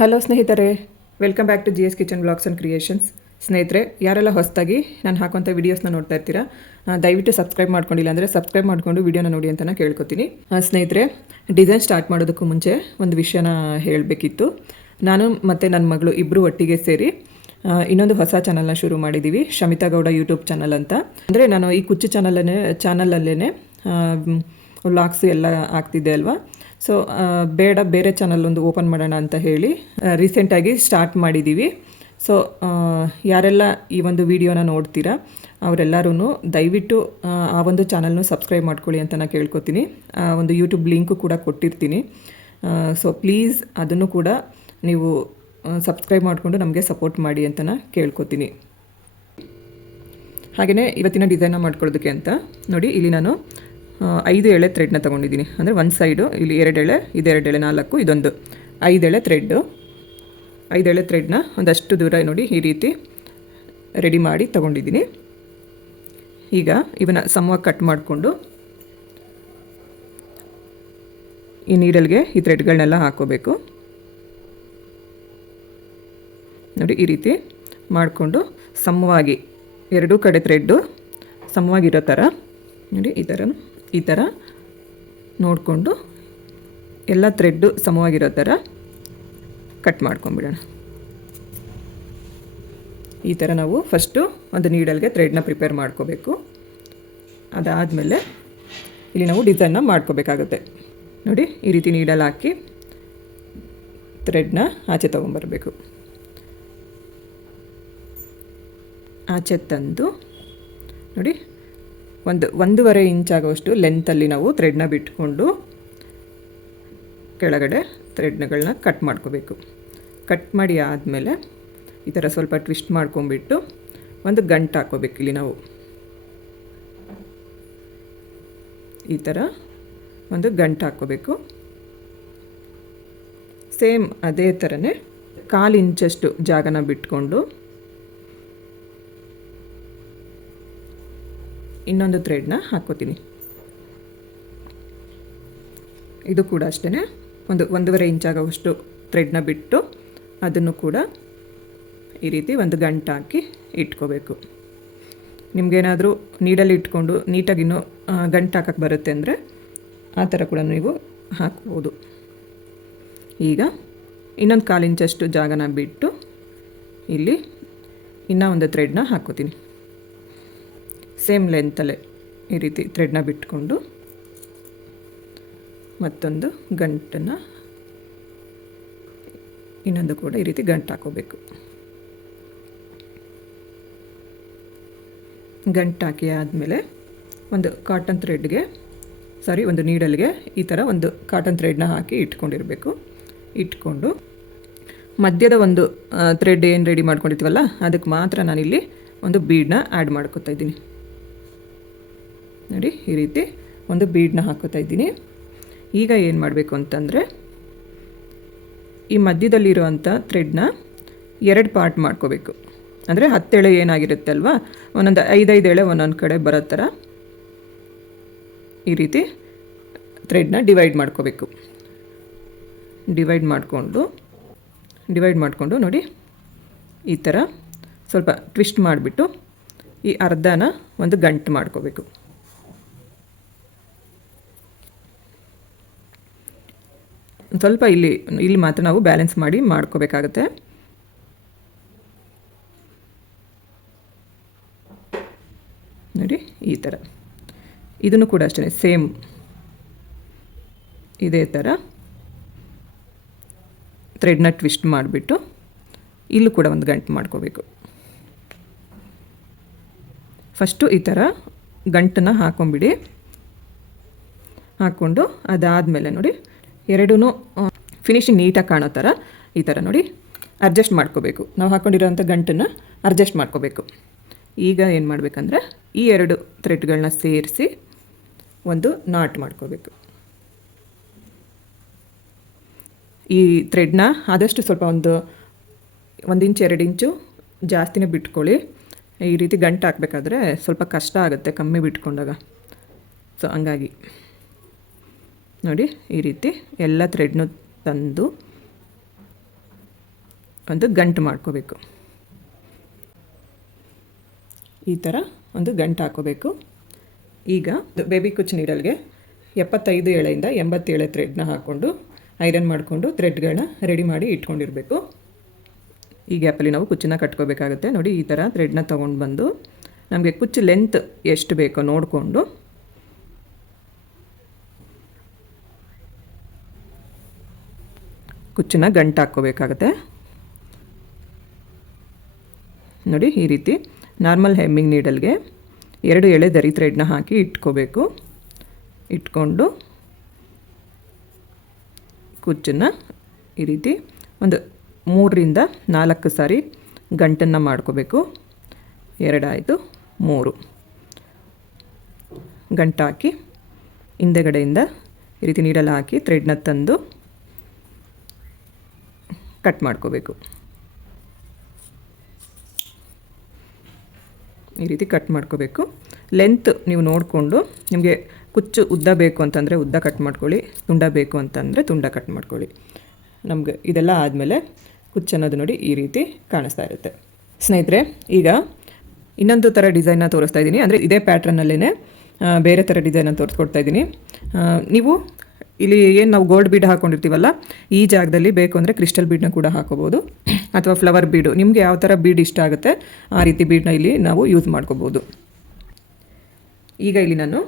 Hello ಸ್ನೇಹಿತರೆ, welcome back to G S Kitchen Blogs and Creations. ಸ್ನೇಹಿತರೆ, ಯಾರೆಲ್ಲ ಹೊಸದಾಗಿ ನಾನು ಹಾಕುವಂಥ ವೀಡಿಯೋಸ್ನ ನೋಡ್ತಾ ಇರ್ತೀರಾ, ದಯವಿಟ್ಟು ಸಬ್ಸ್ಕ್ರೈಬ್ ಮಾಡ್ಕೊಂಡಿಲ್ಲ ಅಂದರೆ ಸಬ್ಸ್ಕ್ರೈಬ್ ಮಾಡಿಕೊಂಡು ವೀಡಿಯೋನ ನೋಡಿ ಅಂತ ನಾನು ಕೇಳ್ಕೊತೀನಿ. ಸ್ನೇಹಿತರೆ, ಡಿಸೈನ್ ಸ್ಟಾರ್ಟ್ ಮಾಡೋದಕ್ಕೂ ಮುಂಚೆ ಒಂದು ವಿಷಯನ ಹೇಳಬೇಕಿತ್ತು. ನಾನು ಮತ್ತು ನನ್ನ ಮಗಳು ಇಬ್ಬರು ಒಟ್ಟಿಗೆ ಸೇರಿ ಇನ್ನೊಂದು ಹೊಸ ಚಾನಲ್ನ ಶುರು ಮಾಡಿದ್ದೀವಿ, ಶಮಿತಾ ಗೌಡ ಯೂಟ್ಯೂಬ್ ಚಾನಲ್ ಅಂತ. ಅಂದರೆ ನಾನು ಈ ಕುಚ್ಚು ಚಾನಲಲ್ಲೇ ವ್ಲಾಗ್ಸ್ ಎಲ್ಲ ಆಗ್ತಿದ್ದೆ ಅಲ್ವಾ. ಸೊ ಬೇಡ, ಬೇರೆ ಚಾನಲ್ ಒಂದು ಓಪನ್ ಮಾಡೋಣ ಅಂತ ಹೇಳಿ ರೀಸೆಂಟಾಗಿ ಸ್ಟಾರ್ಟ್ ಮಾಡಿದ್ದೀವಿ. ಸೊ ಯಾರೆಲ್ಲ ಈ ಒಂದು ವಿಡಿಯೋನ ನೋಡ್ತೀರಾ ಅವರೆಲ್ಲರೂ ದಯವಿಟ್ಟು ಆ ಒಂದು ಚಾನಲ್ನು ಸಬ್ಸ್ಕ್ರೈಬ್ ಮಾಡ್ಕೊಳ್ಳಿ ಅಂತ ನಾನು ಕೇಳ್ಕೊತೀನಿ. ಒಂದು ಯೂಟ್ಯೂಬ್ ಲಿಂಕು ಕೂಡ ಕೊಟ್ಟಿರ್ತೀನಿ. ಸೊ ಪ್ಲೀಸ್ ಅದನ್ನು ಕೂಡ ನೀವು ಸಬ್ಸ್ಕ್ರೈಬ್ ಮಾಡಿಕೊಂಡು ನಮಗೆ ಸಪೋರ್ಟ್ ಮಾಡಿ ಅಂತ ನಾನು ಕೇಳ್ಕೊತೀನಿ. ಹಾಗೆಯೇ ಇವತ್ತಿನ ಡಿಸೈನ್ನ ಮಾಡ್ಕೊಳ್ಳೋದಕ್ಕೆ ಅಂತ ನೋಡಿ, ಇಲ್ಲಿ ನಾನು 5 ಎಳೆ ಥ್ರೆಡ್ನ ತೊಗೊಂಡಿದ್ದೀನಿ. ಅಂದರೆ ಒಂದು ಸೈಡು ಇಲ್ಲಿ 2 ಎಳೆ, ಇದು 2 ಎಳೆ, 4, ಇದೊಂದು 5 ಎಳೆ ಥ್ರೆಡ್ಡು. 5 ಎಳೆ ಥ್ರೆಡ್ನ ಒಂದಷ್ಟು ದೂರ ನೋಡಿ ಈ ರೀತಿ ರೆಡಿ ಮಾಡಿ ತೊಗೊಂಡಿದ್ದೀನಿ. ಈಗ ಇವನ್ನ ಸಮವಾಗಿ ಕಟ್ ಮಾಡಿಕೊಂಡು ಈ ನೀಡಲ್ಗೆ ಈ ಥ್ರೆಡ್ಗಳನ್ನೆಲ್ಲ ಹಾಕೋಬೇಕು. ನೋಡಿ ಈ ರೀತಿ ಮಾಡಿಕೊಂಡು ಸಮವಾಗಿ ಎರಡೂ ಕಡೆ ಥ್ರೆಡ್ಡು ಸಮವಾಗಿರೋ ಥರ ನೋಡಿ ಈ ಥರ ನೋಡಿಕೊಂಡು ಎಲ್ಲ ಥ್ರೆಡ್ಡು ಸಮವಾಗಿರೋ ಥರ ಕಟ್ ಮಾಡ್ಕೊಂಬಿಡೋಣ. ಈ ಥರ ನಾವು ಫಸ್ಟು ಒಂದು ನೀಡಲ್ಗೆ ಥ್ರೆಡ್ನ ಪ್ರಿಪೇರ್ ಮಾಡ್ಕೋಬೇಕು. ಅದಾದಮೇಲೆ ಇಲ್ಲಿ ನಾವು ಡಿಸೈನ್ನ ಮಾಡ್ಕೋಬೇಕಾಗುತ್ತೆ. ನೋಡಿ ಈ ರೀತಿ ನೀಡಲ್ ಹಾಕಿ ಥ್ರೆಡ್ನ ಆಚೆ ತೊಗೊಂಬರಬೇಕು. ಆಚೆ ತಂದು ನೋಡಿ 1.5 ಇಂಚ್ ಆಗೋಷ್ಟು ಲೆಂತಲ್ಲಿ ನಾವು ಥ್ರೆಡ್ನ ಬಿಟ್ಕೊಂಡು ಕೆಳಗಡೆ ಥ್ರೆಡ್ಗಳನ್ನ ಕಟ್ ಮಾಡ್ಕೋಬೇಕು. ಕಟ್ ಮಾಡಿ ಆದಮೇಲೆ ಈ ಥರ ಸ್ವಲ್ಪ ಟ್ವಿಸ್ಟ್ ಮಾಡ್ಕೊಂಬಿಟ್ಟು ಒಂದು ಗಂಟು ಹಾಕೋಬೇಕು. ಇಲ್ಲಿ ನಾವು ಈ ಥರ ಒಂದು ಗಂಟು ಹಾಕ್ಕೋಬೇಕು. ಸೇಮ್ ಅದೇ ಥರನೇ 1/4 ಇಂಚಷ್ಟು ಜಾಗನ ಬಿಟ್ಕೊಂಡು ಇನ್ನೊಂದು ಥ್ರೆಡ್ನ ಹಾಕ್ಕೋತೀನಿ. ಇದು ಕೂಡ ಅಷ್ಟೇ, 1.5 ಇಂಚ್ ಆಗೋಷ್ಟು ಥ್ರೆಡ್ನ ಬಿಟ್ಟು ಅದನ್ನು ಕೂಡ ಈ ರೀತಿ ಒಂದು ಗಂಟು ಹಾಕಿ ಇಟ್ಕೋಬೇಕು. ನಿಮಗೇನಾದರೂ ನೀಡಲ್ಲಿ ಇಟ್ಕೊಂಡು ನೀಟಾಗಿ ಇನ್ನೂ ಗಂಟು ಹಾಕಕ್ಕೆ ಬರುತ್ತೆ ಅಂದರೆ ಆ ಥರ ಕೂಡ ನೀವು ಹಾಕ್ಬೋದು. ಈಗ ಇನ್ನೊಂದು 1/4 ಇಂಚಷ್ಟು ಜಾಗನ ಬಿಟ್ಟು ಇಲ್ಲಿ ಇನ್ನೂ ಒಂದು ಥ್ರೆಡ್ನ ಹಾಕ್ಕೋತೀನಿ. ಸೇಮ್ ಲೆಂತಲ್ಲೇ ಈ ರೀತಿ ಥ್ರೆಡ್ನ ಬಿಟ್ಕೊಂಡು ಮತ್ತೊಂದು ಗಂಟನ್ನು ಇನ್ನೊಂದು ಕೂಡ ಈ ರೀತಿ ಗಂಟು ಹಾಕೋಬೇಕು. ಗಂಟು ಹಾಕಿ ಆದಮೇಲೆ ಒಂದು ನೀಡಲ್ಗೆ ಈ ಥರ ಒಂದು ಕಾಟನ್ ಥ್ರೆಡ್ನ ಹಾಕಿ ಇಟ್ಕೊಂಡು ಮಧ್ಯದ ಒಂದು ಥ್ರೆಡ್ ಏನು ರೆಡಿ ಮಾಡ್ಕೊಂಡಿರ್ತೀವಲ್ಲ ಅದಕ್ಕೆ ಮಾತ್ರ ನಾನಿಲ್ಲಿ ಒಂದು ಬೀಡನ್ನ ಆ್ಯಡ್ ಮಾಡ್ಕೊತಾ ಇದ್ದೀನಿ. ನೋಡಿ ಈ ರೀತಿ ಒಂದು ಬೀಡನ್ನ ಹಾಕೋತಾ ಇದ್ದೀನಿ. ಈಗ ಏನು ಮಾಡಬೇಕು ಅಂತಂದರೆ ಈ ಮಧ್ಯದಲ್ಲಿರುವಂಥ ಥ್ರೆಡ್ನ 2 ಪಾರ್ಟ್ ಮಾಡ್ಕೋಬೇಕು. ಅಂದರೆ 10 ಎಳೆ ಏನಾಗಿರುತ್ತೆ ಅಲ್ವಾ, ಒಂದೊಂದು 5 ಎಳೆ ಒಂದೊಂದು ಕಡೆ ಬರೋ ಥರ ಈ ರೀತಿ ಥ್ರೆಡ್ನ ಡಿವೈಡ್ ಮಾಡ್ಕೋಬೇಕು. ಡಿವೈಡ್ ಮಾಡಿಕೊಂಡು ನೋಡಿ ಈ ಥರ ಸ್ವಲ್ಪ ಟ್ವಿಸ್ಟ್ ಮಾಡಿಬಿಟ್ಟು ಈ ಅರ್ಧನ ಒಂದು ಗಂಟು ಮಾಡ್ಕೋಬೇಕು. ಸ್ವಲ್ಪ ಇಲ್ಲಿ ಮಾತ್ರ ನಾವು ಬ್ಯಾಲೆನ್ಸ್ ಮಾಡಿ ಮಾಡ್ಕೋಬೇಕಾಗತ್ತೆ. ನೋಡಿ ಈ ಥರ ಇದನ್ನು ಕೂಡ ಅಷ್ಟೇ ಸೇಮ್ ಇದೇ ಥರ ಥ್ರೆಡ್ನ ಟ್ವಿಸ್ಟ್ ಮಾಡಿಬಿಟ್ಟು ಇಲ್ಲೂ ಕೂಡ ಒಂದು ಗಂಟು ಮಾಡ್ಕೋಬೇಕು. ಫಸ್ಟು ಈ ಥರ ಗಂಟನ್ನು ಹಾಕ್ಕೊಂಡು ಅದಾದಮೇಲೆ ನೋಡಿ ಎರಡೂ ಫಿನಿಶಿಂಗ್ ನೀಟಾಗಿ ಕಾಣೋ ಥರ ಈ ಥರ ನೋಡಿ ಅಡ್ಜಸ್ಟ್ ಮಾಡ್ಕೋಬೇಕು. ನಾವು ಹಾಕ್ಕೊಂಡಿರೋಂಥ ಗಂಟನ್ನು ಅಡ್ಜಸ್ಟ್ ಮಾಡ್ಕೋಬೇಕು. ಈಗ ಏನು ಮಾಡಬೇಕಂದ್ರೆ ಈ 2 ಥ್ರೆಡ್ಗಳನ್ನ ಸೇರಿಸಿ ಒಂದು ನಾಟ್ ಮಾಡ್ಕೋಬೇಕು. ಈ ಥ್ರೆಡ್ನ ಆದಷ್ಟು ಸ್ವಲ್ಪ 1 ಇಂಚ್ 2 ಇಂಚು ಜಾಸ್ತಿನೇ ಬಿಟ್ಕೊಳ್ಳಿ. ಈ ರೀತಿ ಗಂಟು ಹಾಕಬೇಕಾದ್ರೆ ಸ್ವಲ್ಪ ಕಷ್ಟ ಆಗುತ್ತೆ ಕಮ್ಮಿ ಬಿಟ್ಕೊಂಡಾಗ. ಸೊ ಹಂಗಾಗಿ ನೋಡಿ ಈ ರೀತಿ ಎಲ್ಲ ಥ್ರೆಡ್ನು ತಂದು ಒಂದು ಗಂಟು ಮಾಡ್ಕೋಬೇಕು. ಈ ಥರ ಒಂದು ಗಂಟು ಹಾಕೋಬೇಕು. ಈಗ ಬೇಬಿ ಕುಚ್ಚು ನೀಡಲ್ಗೆ 75 ಎಳೆಯಿಂದ 80 ಎಳೆ ಥ್ರೆಡ್ನ ಹಾಕ್ಕೊಂಡು ಐರನ್ ಮಾಡಿಕೊಂಡು ಥ್ರೆಡ್ಗಳನ್ನ ರೆಡಿ ಮಾಡಿ ಇಟ್ಕೊಂಡಿರಬೇಕು. ಈ ಗ್ಯಾಪಲ್ಲಿ ನಾವು ಕುಚ್ಚನ್ನ ಕಟ್ಕೋಬೇಕಾಗುತ್ತೆ. ನೋಡಿ, ಈ ಥರ ಥ್ರೆಡ್ನ ತೊಗೊಂಡು ಬಂದು ನಮಗೆ ಕುಚ್ಚು ಲೆಂತ್ ಎಷ್ಟು ಬೇಕೋ ನೋಡಿಕೊಂಡು ಕುಚ್ಚನ್ನ ಗಂಟು ಹಾಕ್ಕೋಬೇಕಾಗುತ್ತೆ. ನೋಡಿ, ಈ ರೀತಿ ನಾರ್ಮಲ್ ಹೆಮ್ಮಿಂಗ್ ನೀಡಲ್ಗೆ 2 ಎಳೆ ದರಿ ಥ್ರೆಡ್ನ ಹಾಕಿ ಇಟ್ಕೋಬೇಕು. ಇಟ್ಕೊಂಡು ಕುಚ್ಚನ್ನು ಈ ರೀತಿ ಒಂದು 3ರಿಂದ 4 ಸಾರಿ ಗಂಟನ್ನು ಮಾಡ್ಕೋಬೇಕು. 2 ಆಯಿತು, 3 ಗಂಟು ಹಾಕಿ ಹಿಂದೆಗಡೆಯಿಂದ ಈ ರೀತಿ ನೀಡಲ್ ಹಾಕಿ ಥ್ರೆಡ್ನ ತಂದು ಕಟ್ ಮಾಡ್ಕೋಬೇಕು. ಈ ರೀತಿ ಕಟ್ ಮಾಡ್ಕೋಬೇಕು. ಲೆಂತ್ ನೀವು ನೋಡಿಕೊಂಡು ನಿಮಗೆ ಕುಚ್ಚು ಉದ್ದ ಬೇಕು ಅಂತಂದರೆ ಉದ್ದ ಕಟ್ ಮಾಡ್ಕೊಳ್ಳಿ, ತುಂಡ ಬೇಕು ಅಂತಂದರೆ ತುಂಡ ಕಟ್ ಮಾಡ್ಕೊಳ್ಳಿ. ನಮಗೆ ಇದೆಲ್ಲ ಆದಮೇಲೆ ಕುಚ್ಚು ಅನ್ನೋದು ನೋಡಿ ಈ ರೀತಿ ಕಾಣಿಸ್ತಾ ಇರುತ್ತೆ. ಸ್ನೇಹಿತರೆ, ಈಗ ಇನ್ನೊಂದು ಥರ ಡಿಸೈನ್ನ ತೋರಿಸ್ತಾ ಇದ್ದೀನಿ. ಅಂದರೆ ಇದೇ ಪ್ಯಾಟ್ರನ್ನಲ್ಲೇ ಬೇರೆ ಥರ ಡಿಸೈನನ್ನು ತೋರಿಸ್ಕೊಡ್ತಾ ಇದ್ದೀನಿ. ನೀವು ಇಲ್ಲಿ ಏನು ನಾವು ಗೋಲ್ಡ್ ಬೀಡ್ ಹಾಕ್ಕೊಂಡಿರ್ತೀವಲ್ಲ, ಈ ಜಾಗದಲ್ಲಿ ಬೇಕು ಅಂದರೆ ಕ್ರಿಸ್ಟಲ್ ಬೀಡನ್ನ ಕೂಡ ಹಾಕೋಬೋದು, ಅಥವಾ ಫ್ಲವರ್ ಬೀಡು, ನಿಮಗೆ ಯಾವ ಥರ ಬೀಡ್ ಇಷ್ಟ ಆಗುತ್ತೆ ಆ ರೀತಿ ಬೀಡನ್ನ ಇಲ್ಲಿ ನಾವು ಯೂಸ್ ಮಾಡ್ಕೋಬೋದು. ಈಗ ಇಲ್ಲಿ ನಾನು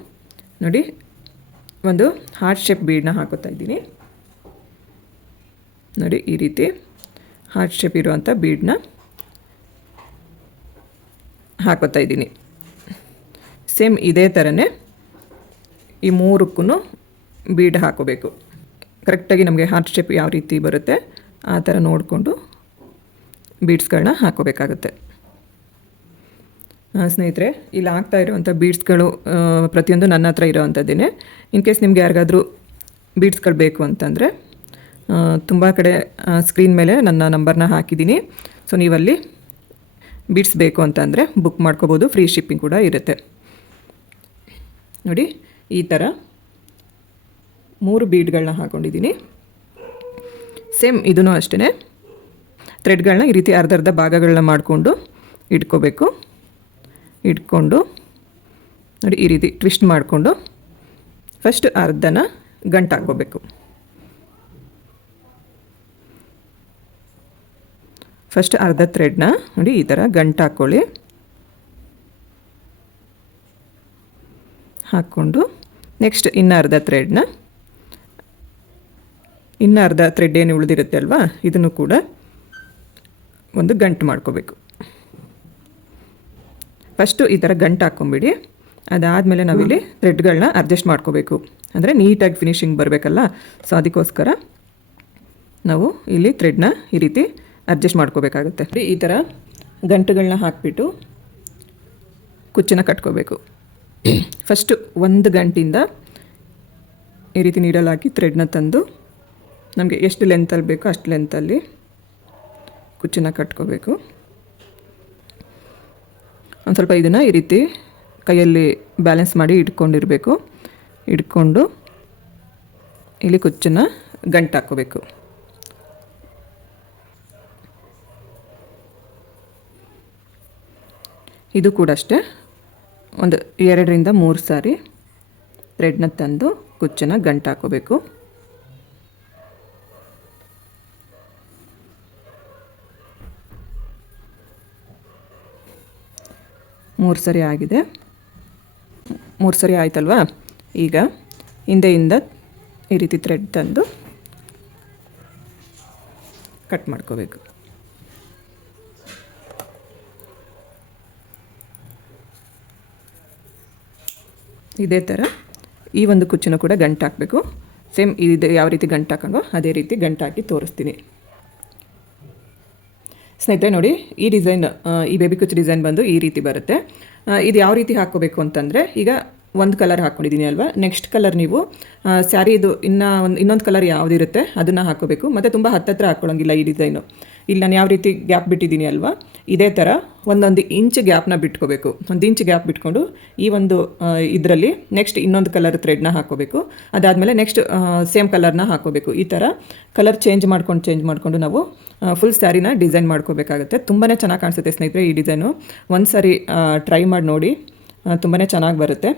ನೋಡಿ ಒಂದು ಹಾರ್ಟ್ ಶೇಪ್ ಬೀಡನ್ನ ಹಾಕೋತಾ ಇದ್ದೀನಿ. ನೋಡಿ, ಈ ರೀತಿ ಹಾರ್ಟ್ ಶೇಪ್ ಇರುವಂಥ ಬೀಡನ್ನ ಹಾಕೋತಾ ಇದ್ದೀನಿ. ಸೇಮ್ ಇದೇ ಥರನೇ ಈ 3ಕ್ಕೂ ಬೀಡ್ ಹಾಕೋಬೇಕು. ಕರೆಕ್ಟಾಗಿ ನಮಗೆ ಹಾರ್ಟ್ ಶೇಪ್ ಯಾವ ರೀತಿ ಬರುತ್ತೆ ಆ ಥರ ನೋಡಿಕೊಂಡು ಬೀಡ್ಸ್ಗಳನ್ನ ಹಾಕೋಬೇಕಾಗುತ್ತೆ. ಸ್ನೇಹಿತರೆ, ಇಲ್ಲಿ ಆಗ್ತಾ ಇರೋವಂಥ ಬೀಡ್ಸ್ಗಳು ಪ್ರತಿಯೊಂದು ನನ್ನ ಹತ್ರ ಇರೋವಂಥದ್ದೇನೆ. ಇನ್ ಕೇಸ್ ನಿಮ್ಗೆ ಯಾರಿಗಾದರೂ ಬೀಡ್ಸ್ಗಳು ಬೇಕು ಅಂತಂದರೆ ತುಂಬ ಕಡೆ ಸ್ಕ್ರೀನ್ ಮೇಲೆ ನನ್ನ ನಂಬರ್ನ ಹಾಕಿದ್ದೀನಿ. ಸೊ ನೀವಲ್ಲಿ ಬೀಡ್ಸ್ ಬೇಕು ಅಂತಂದರೆ ಬುಕ್ ಮಾಡ್ಕೋಬೋದು, ಫ್ರೀ ಶಿಪ್ಪಿಂಗ್ ಕೂಡ ಇರುತ್ತೆ. ನೋಡಿ, ಈ ಥರ 3 ಬೀಡ್ಗಳನ್ನ ಹಾಕ್ಕೊಂಡಿದ್ದೀನಿ. ಸೇಮ್ ಇದೂ ಅಷ್ಟೇ, ಥ್ರೆಡ್ಗಳನ್ನ ಈ ರೀತಿ ಅರ್ಧ ಭಾಗಗಳನ್ನ ಮಾಡಿಕೊಂಡು ಇಟ್ಕೋಬೇಕು. ಇಟ್ಕೊಂಡು ನೋಡಿ ಈ ರೀತಿ ಟ್ವಿಸ್ಟ್ ಮಾಡಿಕೊಂಡು ಫಸ್ಟ್ ಅರ್ಧನ ಗಂಟು ಹಾಕ್ಕೋಬೇಕು. ಫಸ್ಟ್ ಅರ್ಧ ಥ್ರೆಡ್ನ ನೋಡಿ ಈ ಥರ ಗಂಟು ಹಾಕ್ಕೊಳ್ಳಿ. ಹಾಕ್ಕೊಂಡು ನೆಕ್ಸ್ಟ್ ಇನ್ನು ಅರ್ಧ ಥ್ರೆಡ್ನ, ಇನ್ನು ಅರ್ಧ ಥ್ರೆಡ್ ಏನು ಉಳಿದಿರುತ್ತೆ ಅಲ್ವಾ, ಇದನ್ನು ಕೂಡ ಒಂದು ಗಂಟು ಮಾಡ್ಕೋಬೇಕು. ಫಸ್ಟು ಈ ಥರ ಗಂಟು ಹಾಕ್ಕೊಂಬಿಡಿ. ಅದಾದಮೇಲೆ ನಾವಿಲ್ಲಿ ಥ್ರೆಡ್ಗಳನ್ನ ಅಡ್ಜಸ್ಟ್ ಮಾಡ್ಕೋಬೇಕು. ಅಂದರೆ ನೀಟಾಗಿ ಫಿನಿಶಿಂಗ್ ಬರಬೇಕಲ್ಲ, ಸೊ ಅದಕ್ಕೋಸ್ಕರ ನಾವು ಇಲ್ಲಿ ಥ್ರೆಡ್ನ ಈ ರೀತಿ ಅಡ್ಜಸ್ಟ್ ಮಾಡ್ಕೋಬೇಕಾಗುತ್ತೆ. ಈ ಥರ ಗಂಟುಗಳನ್ನ ಹಾಕಿಬಿಟ್ಟು ಕುಚ್ಚನ್ನ ಕಟ್ಕೋಬೇಕು. ಫಸ್ಟು ಒಂದು ಗಂಟಿಂದ ಈ ರೀತಿ ನೀಡಲ್ ಹಾಕಿ ಥ್ರೆಡ್ನ ತಂದು ನಮಗೆ ಎಷ್ಟು ಲೆಂತಲ್ಲಿ ಬೇಕೋ ಅಷ್ಟು ಲೆಂತಲ್ಲಿ ಕುಚ್ಚನ್ನ ಕಟ್ಕೋಬೇಕು. ಒಂದು ಸ್ವಲ್ಪ ಇದನ್ನು ಈ ರೀತಿ ಕೈಯಲ್ಲಿ ಬ್ಯಾಲೆನ್ಸ್ ಮಾಡಿ ಇಟ್ಕೊಂಡಿರಬೇಕು. ಇಟ್ಕೊಂಡು ಇಲ್ಲಿ ಕುಚ್ಚನ್ನು ಗಂಟು ಹಾಕ್ಕೋಬೇಕು. ಇದು ಕೂಡ ಅಷ್ಟೇ, ಒಂದು 2ರಿಂದ 3 ಸಾರಿ ಥ್ರೆಡ್ನ ತಂದು ಕುಚ್ಚನ್ನು ಗಂಟು ಹಾಕ್ಕೋಬೇಕು. ಮೂರು ಸರಿ ಆಗಿದೆ. 3 ಸರಿ ಆಯ್ತಲ್ವಾ? ಈಗ ಹಿಂದೆಯಿಂದ ಈ ರೀತಿ ಥ್ರೆಡ್ ತಂದು ಕಟ್ ಮಾಡ್ಕೋಬೇಕು. ಇದೇ ಥರ ಈ ಒಂದು ಕುಚ್ಚನ್ನು ಕೂಡ ಗಂಟು ಹಾಕಬೇಕು. ಸೇಮ್ ಇದು ಯಾವ ರೀತಿ ಗಂಟು ಹಾಕೊಂಡೋ ಅದೇ ರೀತಿ ಗಂಟು ಹಾಕಿ ತೋರಿಸ್ತೀನಿ. ಸ್ನೇಹಿತರೆ ನೋಡಿ, ಈ ಡಿಸೈನ್, ಈ ಬೇಬಿ ಕುಚ್ಚು ಡಿಸೈನ್ ಬಂದು ಈ ರೀತಿ ಬರುತ್ತೆ. ಇದು ಯಾವ ರೀತಿ ಹಾಕ್ಕೋಬೇಕು ಅಂತಂದರೆ, ಈಗ ಒಂದು ಕಲರ್ ಹಾಕ್ಕೊಂಡಿದ್ದೀನಿ ಅಲ್ವಾ, ನೆಕ್ಸ್ಟ್ ಕಲರ್ ನೀವು ಸ್ಯಾರಿದು ಇನ್ನೊಂದು ಕಲರ್ ಯಾವುದಿರುತ್ತೆ ಅದನ್ನು ಹಾಕ್ಕೋಬೇಕು. ಮತ್ತು ತುಂಬ ಹತ್ತತ್ರ ಹಾಕ್ಕೊಳ್ಳೋಂಗಿಲ್ಲ ಈ ಡಿಸೈನು. ಇಲ್ಲಿ ನಾನು ಯಾವ ರೀತಿ ಗ್ಯಾಪ್ ಬಿಟ್ಟಿದ್ದೀನಿ ಅಲ್ವಾ, ಇದೇ ಥರ ಒಂದೊಂದು ಇಂಚ್ ಗ್ಯಾಪ್ನ ಬಿಟ್ಕೋಬೇಕು. 1 ಇಂಚ್ ಗ್ಯಾಪ್ ಬಿಟ್ಕೊಂಡು ಈ ಒಂದು ಇದರಲ್ಲಿ ನೆಕ್ಸ್ಟ್ ಇನ್ನೊಂದು ಕಲರ್ ಥ್ರೆಡ್ನ ಹಾಕೋಬೇಕು. ಅದಾದಮೇಲೆ ನೆಕ್ಸ್ಟ್ ಸೇಮ್ ಕಲರ್ನ ಹಾಕೋಬೇಕು. ಈ ಥರ ಕಲರ್ ಚೇಂಜ್ ಮಾಡಿಕೊಂಡು ನಾವು ಫುಲ್ ಸ್ಯಾರಿನ ಡಿಸೈನ್ ಮಾಡ್ಕೋಬೇಕಾಗುತ್ತೆ. ತುಂಬಾ ಚೆನ್ನಾಗಿ ಕಾಣಿಸುತ್ತೆ ಸ್ನೇಹಿತರೆ ಈ ಡಿಸೈನು. ಒಂದು ಸಾರಿ ಟ್ರೈ ಮಾಡಿ ನೋಡಿ, ತುಂಬಾ ಚೆನ್ನಾಗಿ ಬರುತ್ತೆ.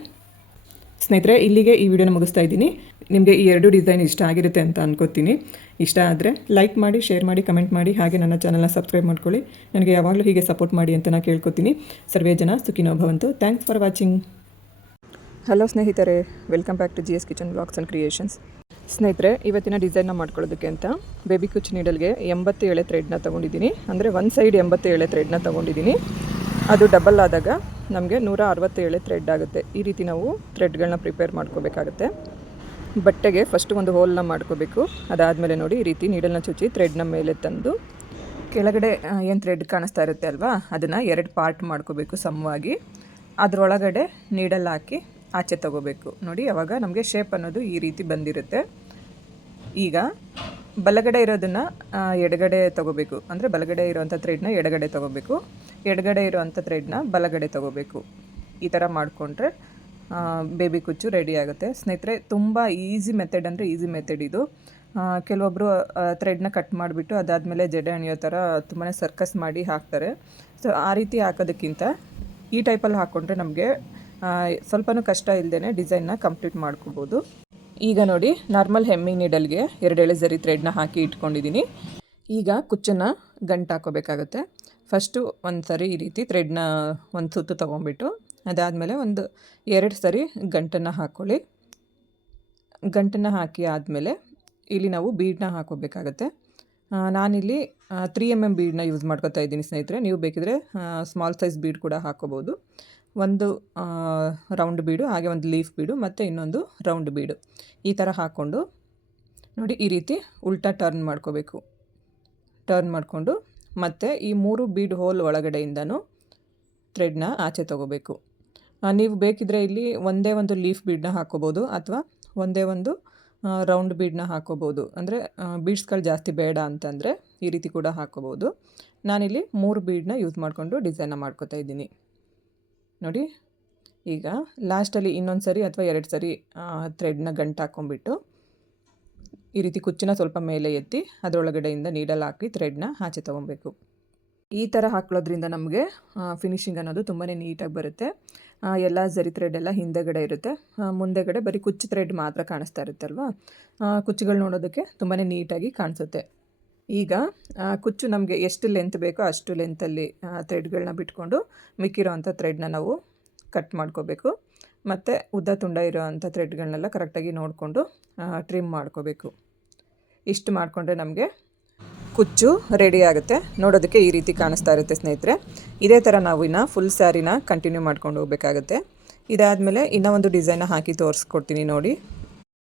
ಸ್ನೇಹಿತರೆ, ಇಲ್ಲಿಗೆ ಈ ವಿಡಿಯೋನ ಮುಗಿಸ್ತಾ ಇದ್ದೀನಿ. ನಿಮಗೆ ಈ 2 ಡಿಸೈನ್ ಇಷ್ಟ ಆಗಿರುತ್ತೆ ಅಂತ ಅನ್ಕೋತೀನಿ. ಇಷ್ಟ ಆದರೆ ಲೈಕ್ ಮಾಡಿ, ಶೇರ್ ಮಾಡಿ, ಕಮೆಂಟ್ ಮಾಡಿ, ಹಾಗೆ ನನ್ನ ಚಾನಲ್ನ ಸಬ್ಸ್ಕ್ರೈಬ್ ಮಾಡ್ಕೊಳ್ಳಿ. ನನಗೆ ಯಾವಾಗಲೂ ಹೀಗೆ ಸಪೋರ್ಟ್ ಮಾಡಿ ಅಂತ ನಾನು ಕೇಳ್ಕೊತೀನಿ. ಸರ್ವೇ ಜನ ಸುಖಿನೋ ಭವಂತು. Thanks for watching. ಹಲೋ ಸ್ನೇಹಿತರೆ, welcome back to GS Kitchen Blogs and Creations. ಸ್ನೇಹಿತರೆ, ಇವತ್ತಿನ ಡಿಸೈನ್ನ ಮಾಡ್ಕೊಳ್ಳೋದಕ್ಕೆ ಅಂತ ಬೇಬಿ ಕುಚ್ ನೀಡಲ್ಗೆ 80 ಎಳೆ ಥ್ರೆಡ್ನ ತೊಗೊಂಡಿದ್ದೀನಿ. ಅಂದರೆ ಒಂದು ಸೈಡ್ 80 ಎಳೆ ಥ್ರೆಡ್ನ ತೊಗೊಂಡಿದ್ದೀನಿ. ಅದು ಡಬಲ್ ಆದಾಗ ನಮಗೆ 167 ಥ್ರೆಡ್ ಆಗುತ್ತೆ. ಈ ರೀತಿ ನಾವು ಥ್ರೆಡ್ಗಳನ್ನ ಪ್ರಿಪೇರ್ ಮಾಡ್ಕೋಬೇಕಾಗುತ್ತೆ. ಬಟ್ಟೆಗೆ ಫಸ್ಟ್ ಒಂದು ಹೋಲ್ನ ಮಾಡ್ಕೋಬೇಕು. ಅದಾದಮೇಲೆ ನೋಡಿ, ಈ ರೀತಿ ನೀಡಲ್ನ ಚುಚ್ಚಿ ಥ್ರೆಡ್ನ ಮೇಲೆ ತಂದು ಕೆಳಗಡೆ ಏನು ಥ್ರೆಡ್ ಕಾಣಿಸ್ತಾ ಇರುತ್ತೆ ಅಲ್ವಾ, ಅದನ್ನು 2 ಪಾರ್ಟ್ ಮಾಡ್ಕೋಬೇಕು ಸಮವಾಗಿ. ಅದರೊಳಗಡೆ ನೀಡಲ್ ಹಾಕಿ ಆಚೆ ತಗೋಬೇಕು. ನೋಡಿ, ಆವಾಗ ನಮಗೆ ಶೇಪ್ ಅನ್ನೋದು ಈ ರೀತಿ ಬಂದಿರುತ್ತೆ. ಈಗ ಬಲಗಡೆ ಇರೋದನ್ನು ಎಡಗಡೆ ತೊಗೋಬೇಕು. ಅಂದರೆ ಬಲಗಡೆ ಇರೋವಂಥ ಥ್ರೆಡ್ನ ಎಡಗಡೆ ತೊಗೋಬೇಕು, ಎಡಗಡೆ ಇರೋವಂಥ ಥ್ರೆಡ್ನ ಬಲಗಡೆ ತೊಗೋಬೇಕು. ಈ ಥರ ಮಾಡಿಕೊಂಡ್ರೆ ಬೇಬಿ ಕುಚ್ಚು ರೆಡಿ ಆಗುತ್ತೆ. ಸ್ನೇಹಿತರೆ, ತುಂಬ ಈಸಿ ಮೆಥಡ್ ಅಂದರೆ ಈಸಿ ಮೆಥಡ್ ಇದು. ಕೆಲವೊಬ್ಬರು ಥ್ರೆಡ್ನ ಕಟ್ ಮಾಡಿಬಿಟ್ಟು ಅದಾದಮೇಲೆ ಜಡೆ ಅಣಿಯೋ ಥರ ತುಂಬಾ ಸರ್ಕಸ್ ಮಾಡಿ ಹಾಕ್ತಾರೆ. ಸೊ ಆ ರೀತಿ ಹಾಕೋದಕ್ಕಿಂತ ಈ ಟೈಪಲ್ಲಿ ಹಾಕ್ಕೊಂಡ್ರೆ ನಮಗೆ ಸ್ವಲ್ಪನೂ ಕಷ್ಟ ಇಲ್ಲದೇ ಡಿಸೈನ್ನ ಕಂಪ್ಲೀಟ್ ಮಾಡ್ಕೋಬೋದು. ಈಗ ನೋಡಿ, ನಾರ್ಮಲ್ ಹೆಮ್ಮಿಂಗ್ ನೀಡಲ್ಗೆ 2 ಎಳೆ ಜರಿ ಥ್ರೆಡ್ನ ಹಾಕಿ ಇಟ್ಕೊಂಡಿದ್ದೀನಿ. ಈಗ ಕುಚ್ಚನ್ನು ಗಂಟು ಹಾಕೋಬೇಕಾಗುತ್ತೆ. ಫಸ್ಟು ಒಂದು ಸರಿ ಈ ರೀತಿ ಥ್ರೆಡ್ನ ಒಂದು ಸುತ್ತು ತೊಗೊಂಬಿಟ್ಟು ಅದಾದಮೇಲೆ ಒಂದು 2 ಸರಿ ಗಂಟನ್ನು ಹಾಕ್ಕೊಳ್ಳಿ. ಗಂಟನ್ನು ಹಾಕಿ ಆದಮೇಲೆ ಇಲ್ಲಿ ನಾವು ಬೀಡನ್ನ ಹಾಕೋಬೇಕಾಗತ್ತೆ. ನಾನಿಲ್ಲಿ 3mm ಬೀಡನ್ನ ಯೂಸ್ ಮಾಡ್ಕೊತಾ ಇದ್ದೀನಿ ಸ್ನೇಹಿತರೆ. ನೀವು ಬೇಕಿದ್ರೆ ಸ್ಮಾಲ್ ಸೈಜ್ ಬೀಡ್ ಕೂಡ ಹಾಕೋಬೋದು. ಒಂದು ರೌಂಡ್ ಬೀಡು, ಹಾಗೆ ಒಂದು ಲೀಫ್ ಬೀಡು ಮತ್ತು ಇನ್ನೊಂದು ರೌಂಡ್ ಬೀಡು. ಈ ಥರ ಹಾಕ್ಕೊಂಡು ನೋಡಿ, ಈ ರೀತಿ ಉಲ್ಟಾ ಟರ್ನ್ ಮಾಡ್ಕೋಬೇಕು. ಟರ್ನ್ ಮಾಡಿಕೊಂಡು ಮತ್ತು ಈ 3 ಬೀಡ್ ಹೋಲ್ ಒಳಗಡೆಯಿಂದನೂ ಥ್ರೆಡ್ನ ಆಚೆ ತೊಗೋಬೇಕು. ನೀವು ಬೇಕಿದ್ರೆ ಇಲ್ಲಿ ಒಂದೇ ಒಂದು ಲೀಫ್ ಬೀಡನ್ನ ಹಾಕೋಬೋದು, ಅಥವಾ ಒಂದೇ ಒಂದು ರೌಂಡ್ ಬೀಡನ್ನ ಹಾಕೋಬೋದು. ಅಂದರೆ ಬೀಡ್ಸ್ಗಳು ಜಾಸ್ತಿ ಬೇಡ ಅಂತಂದರೆ ಈ ರೀತಿ ಕೂಡ ಹಾಕೋಬೋದು. ನಾನಿಲ್ಲಿ 3 ಬೀಡನ್ನ ಯೂಸ್ ಮಾಡಿಕೊಂಡು ಡಿಸೈನ್ನ ಮಾಡ್ಕೋತಾ ಇದ್ದೀನಿ. ನೋಡಿ, ಈಗ ಲಾಸ್ಟಲ್ಲಿ ಇನ್ನೊಂದು ಸರಿ ಅಥವಾ 2 ಸರಿ ಥ್ರೆಡ್ನ ಗಂಟು ಹಾಕ್ಕೊಂಬಿಟ್ಟು ಈ ರೀತಿ ಕುಚ್ಚನ್ನ ಸ್ವಲ್ಪ ಮೇಲೆ ಎತ್ತಿ ಅದರೊಳಗಡೆಯಿಂದ ನೀಡಲ್ ಹಾಕಿ ಥ್ರೆಡ್ನ ಆಚೆ ತೊಗೊಬೇಕು. ಈ ಥರ ಹಾಕೊಳ್ಳೋದ್ರಿಂದ ನಮಗೆ ಫಿನಿಶಿಂಗ್ ಅನ್ನೋದು ತುಂಬಾ ನೀಟಾಗಿ ಬರುತ್ತೆ. ಎಲ್ಲ ಜರಿ ಥ್ರೆಡ್ ಎಲ್ಲ ಹಿಂದೆಗಡೆ ಇರುತ್ತೆ, ಮುಂದೆಗಡೆ ಬರೀ ಕುಚ್ಚು ಥ್ರೆಡ್ ಮಾತ್ರ ಕಾಣಿಸ್ತಾ ಇರುತ್ತಲ್ವ. ಕುಚ್ಚುಗಳು ನೋಡೋದಕ್ಕೆ ತುಂಬಾ ನೀಟಾಗಿ ಕಾಣಿಸುತ್ತೆ. ಈಗ ಕುಚ್ಚು ನಮಗೆ ಎಷ್ಟು ಲೆಂತ್ ಬೇಕೋ ಅಷ್ಟು ಲೆಂತಲ್ಲಿ ಥ್ರೆಡ್ಗಳನ್ನ ಬಿಟ್ಕೊಂಡು ಮಿಕ್ಕಿರೋ ಅಂಥ ಥ್ರೆಡ್ನ ನಾವು ಕಟ್ ಮಾಡ್ಕೋಬೇಕು. ಮತ್ತು ಉದ್ದ ತುಂಡ ಇರೋ ಅಂಥ ಥ್ರೆಡ್ಗಳನ್ನೆಲ್ಲ ಕರೆಕ್ಟಾಗಿ ನೋಡಿಕೊಂಡು ಟ್ರಿಮ್ ಮಾಡ್ಕೋಬೇಕು. ಇಷ್ಟು ಮಾಡಿಕೊಂಡ್ರೆ ನಮಗೆ ಕುಚ್ಚು ರೆಡಿ ಆಗುತ್ತೆ. ನೋಡೋದಕ್ಕೆ ಈ ರೀತಿ ಕಾಣಿಸ್ತಾ ಇರುತ್ತೆ ಸ್ನೇಹಿತರೆ. ಇದೇ ಥರ ನಾವು ಇನ್ನು ಫುಲ್ ಸ್ಯಾರಿನ ಕಂಟಿನ್ಯೂ ಮಾಡ್ಕೊಂಡು ಹೋಗಬೇಕಾಗುತ್ತೆ. ಇದಾದಮೇಲೆ ಇನ್ನೂ ಒಂದು ಡಿಸೈನ್ನ ಹಾಕಿ ತೋರಿಸ್ಕೊಡ್ತೀನಿ ನೋಡಿ.